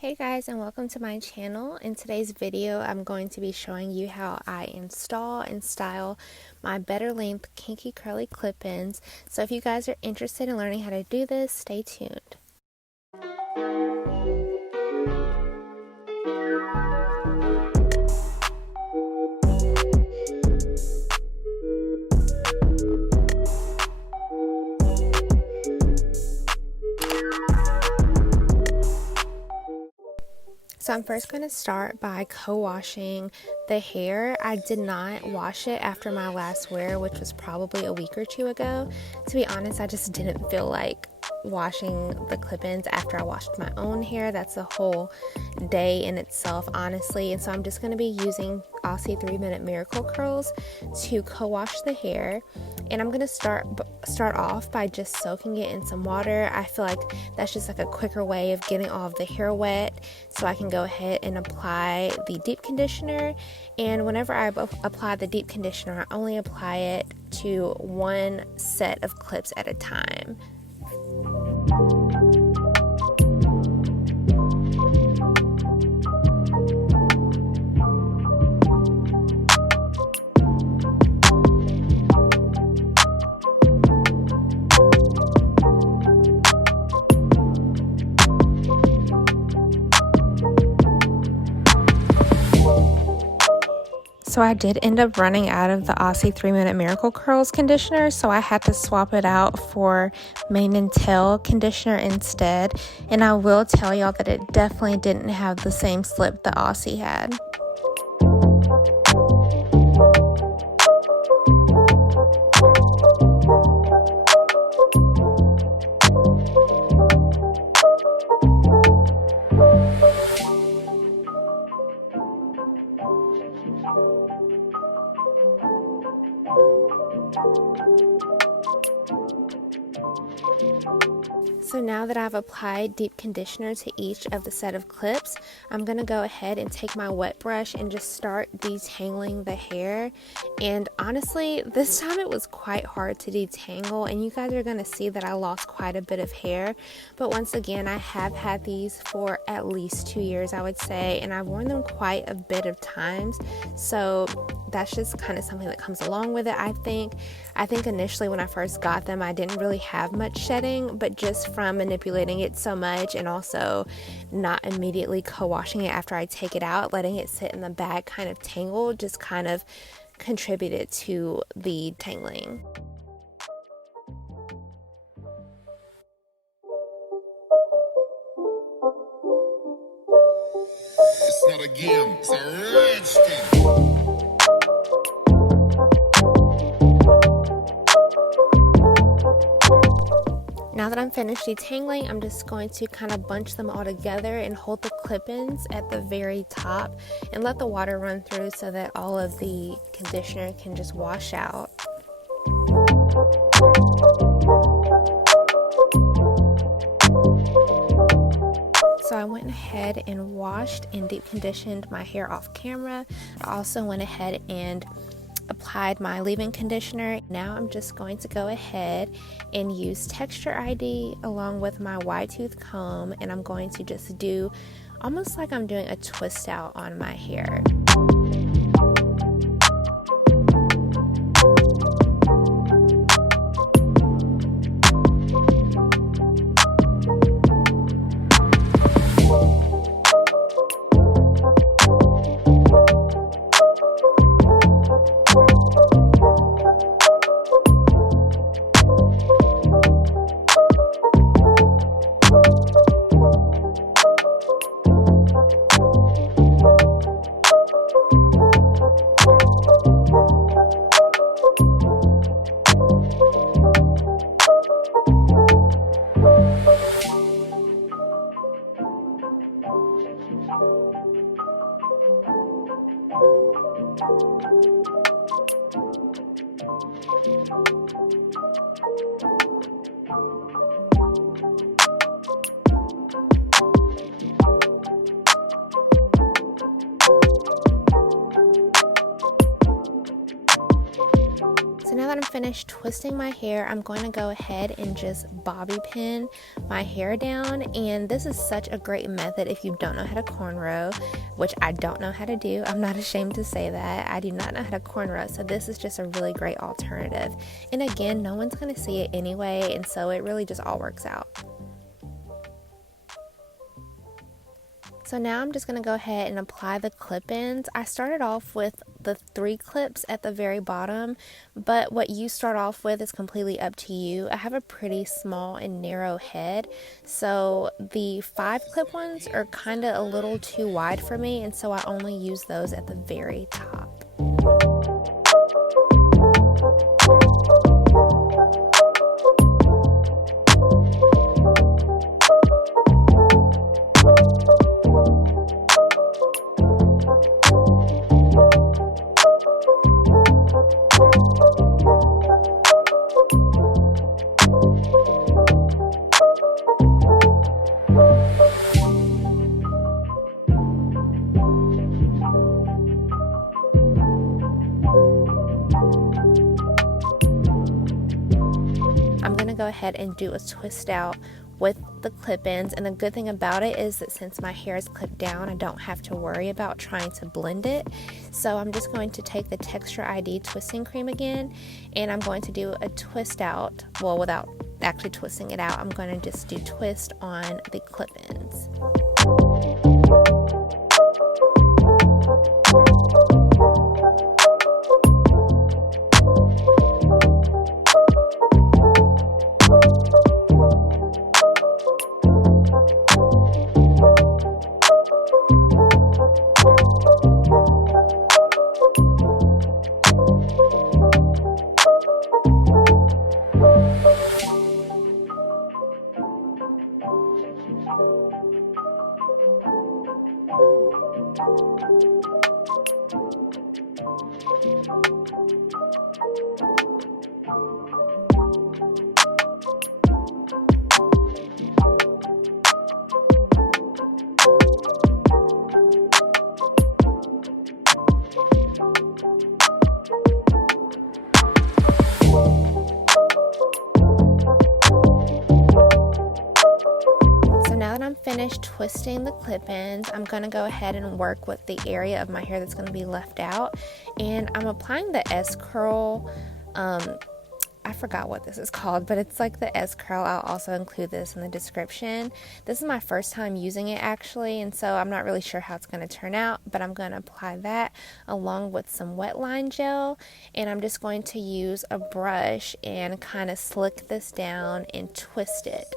Hey guys, and welcome to my channel. In today's video I'm going to be showing you how I install and style my better length kinky curly clip-ins. So if you guys are interested in learning how to do this, stay tuned. So I'm first going to start by co-washing the hair. I did not wash it after my last wear, which was probably a week or two ago. To be honest, I just didn't feel like washing the clip-ins after I washed my own hair. That's a whole day in itself, honestly. And so I'm just going to be using Aussie 3-minute miracle curls to co-wash the hair. And I'm going to start off by just soaking it in some water. I feel like that's just like a quicker way of getting all of the hair wet, so I can go ahead and apply the deep conditioner. And whenever I apply the deep conditioner, I only apply it to one set of clips at a time. So I did end up running out of the Aussie 3-minute miracle curls conditioner, so I had to swap it out for mane and tail conditioner instead. And I will tell y'all that it definitely didn't have the same slip the Aussie had. So now that I've applied deep conditioner to each of the set of clips, I'm going to go ahead and take my wet brush and just start detangling the hair. And honestly, this time it was quite hard to detangle, and you guys are going to see that I lost quite a bit of hair. But once again, I have had these for at least 2 years, I would say, and I've worn them quite a bit of times. So that's just kind of something that comes along with it, I think. I think initially when I first got them, I didn't really have much shedding, but just from manipulating it so much and also not immediately co-washing it after I take it out, letting it sit in the bag kind of tangle, just kind of contributed to the tangling. It's not a game, it's a rich thing. Now that I'm finished detangling, I'm just going to kind of bunch them all together and hold the clip-ins at the very top and let the water run through so that all of the conditioner can just wash out. So I went ahead and washed and deep conditioned my hair off camera. I also went ahead and applied my leave-in conditioner. Now I'm just going to go ahead and use Texture ID along with my wide tooth comb, and I'm going to just do almost like I'm doing a twist out on my hair. finished twisting my hair, I'm going to go ahead and just bobby pin my hair down. And this is such a great method if you don't know how to cornrow, which I don't know how to do. I'm not ashamed to say that. I do not know how to cornrow, so this is just a really great alternative. And again, no one's going to see it anyway, and so it really just all works out. So now I'm just going to go ahead and apply the clip-ins. I started off with the 3 clips at the very bottom, but what you start off with is completely up to you. I have a pretty small and narrow head, so the 5 clip ones are kind of a little too wide for me, and so I only use those at the very top. Go ahead and do a twist out with the clip-ins, and the good thing about it is that since my hair is clipped down, I don't have to worry about trying to blend it. So I'm just going to take the Texture ID twisting cream again, and I'm going to do a twist out, well, without actually twisting it out. I'm going to just do twist on the clip-ins. Finished twisting the clip-ins, I'm going to go ahead and work with the area of my hair that's going to be left out, and I'm applying the S-curl. I forgot what this is called, but it's like the S-curl. I'll also include this in the description. This is my first time using it actually, and so I'm not really sure how it's going to turn out, but I'm going to apply that along with some wet line gel, and I'm just going to use a brush and kind of slick this down and twist it.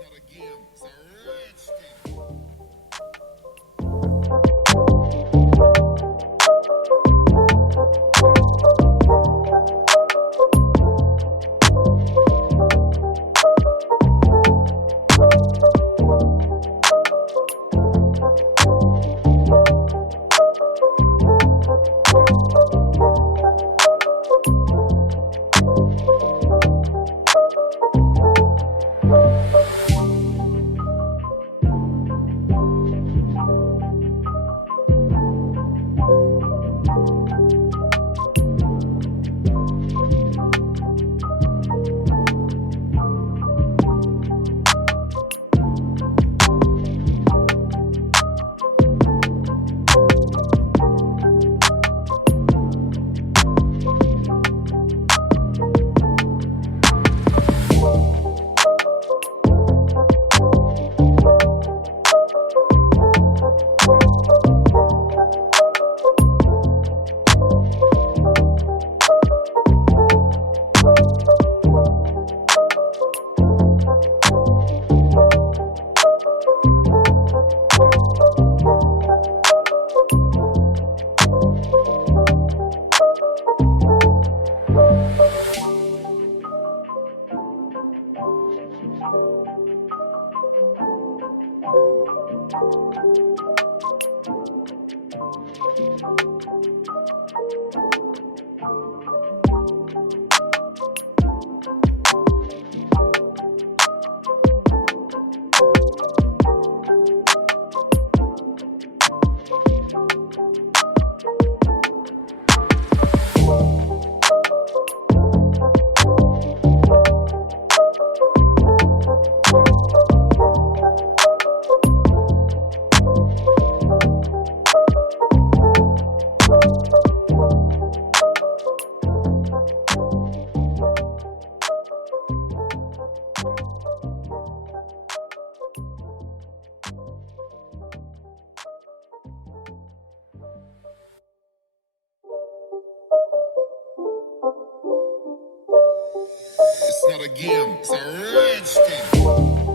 start again. It's a red skin.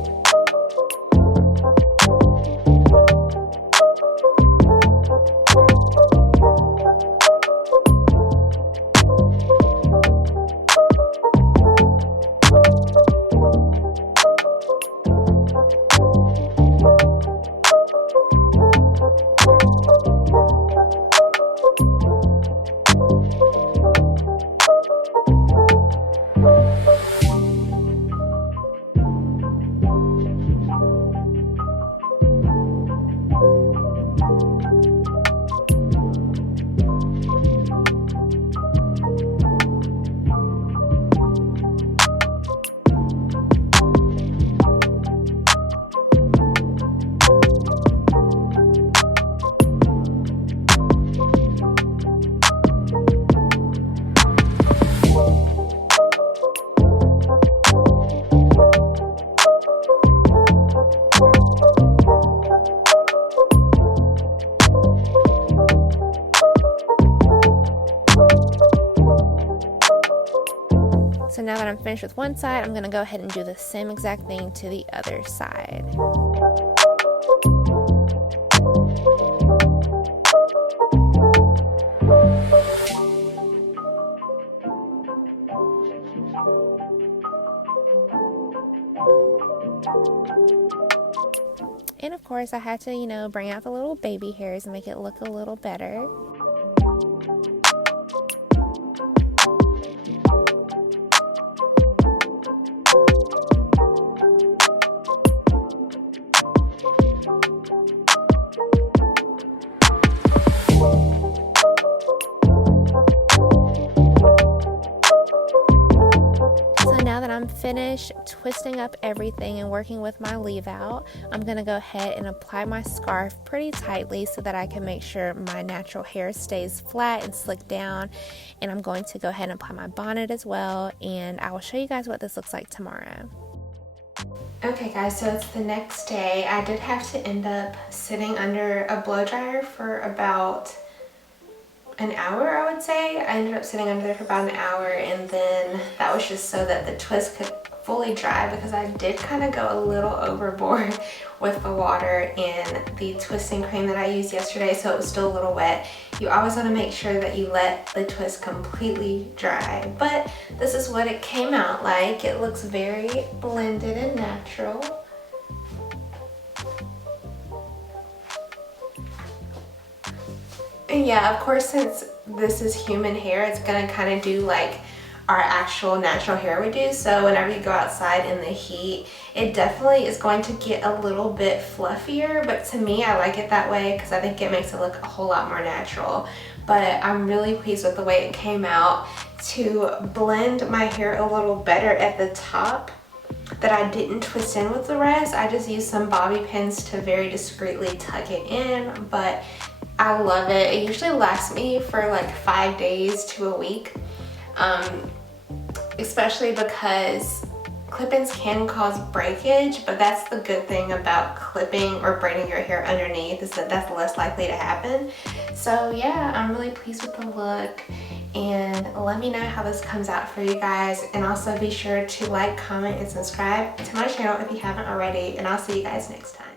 So now that I'm finished with one side, I'm gonna go ahead and do the same exact thing to the other side. And of course I had to, you know, bring out the little baby hairs and make it look a little better. I'm finished twisting up everything and working with my leave out, I'm gonna go ahead and apply my scarf pretty tightly so that I can make sure my natural hair stays flat and slicked down. And I'm going to go ahead and apply my bonnet as well, and I will show you guys what this looks like tomorrow. Okay guys, so it's the next day. I did have to end up sitting under a blow dryer for about an hour, I would say. I ended up sitting under there for about an hour, and then that was just so that the twist could fully dry, because I did kind of go a little overboard with the water and the twisting cream that I used yesterday, so it was still a little wet. You always want to make sure that you let the twist completely dry, but this is what it came out like. It looks very blended and natural. And yeah, of course, since this is human hair, it's gonna kind of do like our actual natural hair would do. So whenever you go outside in the heat, it definitely is going to get a little bit fluffier, but to me, I like it that way because I think it makes it look a whole lot more natural. But I'm really pleased with the way it came out. To blend my hair a little better at the top, that I didn't twist in with the rest, I just used some bobby pins to very discreetly tuck it in, but I love it. It usually lasts me for like 5 days to a week, especially because clip-ins can cause breakage, but that's the good thing about clipping or braiding your hair underneath, is that that's less likely to happen. So yeah, I'm really pleased with the look, and let me know how this comes out for you guys, and also be sure to like, comment, and subscribe to my channel if you haven't already, and I'll see you guys next time.